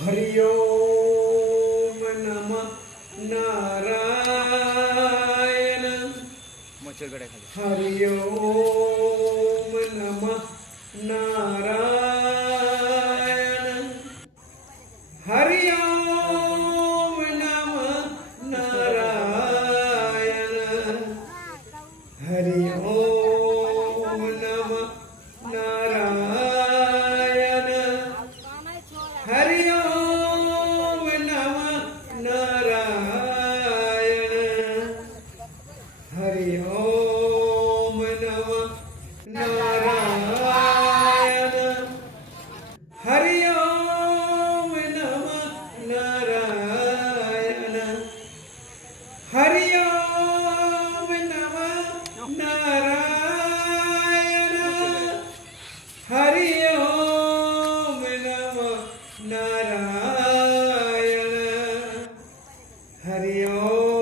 हरि ओम नमः नारायण। हरि ओम नमः नारायण। हरि ओम नमः नारायण। हरि ओम नमः नारायण। हरि ओम नमः नारायण। हरि ओम नमः नारायण। हरि ओम नमः नारायण। हरि ओम नमः नारायण। हरि ओम नमः नारायण। हरि ओम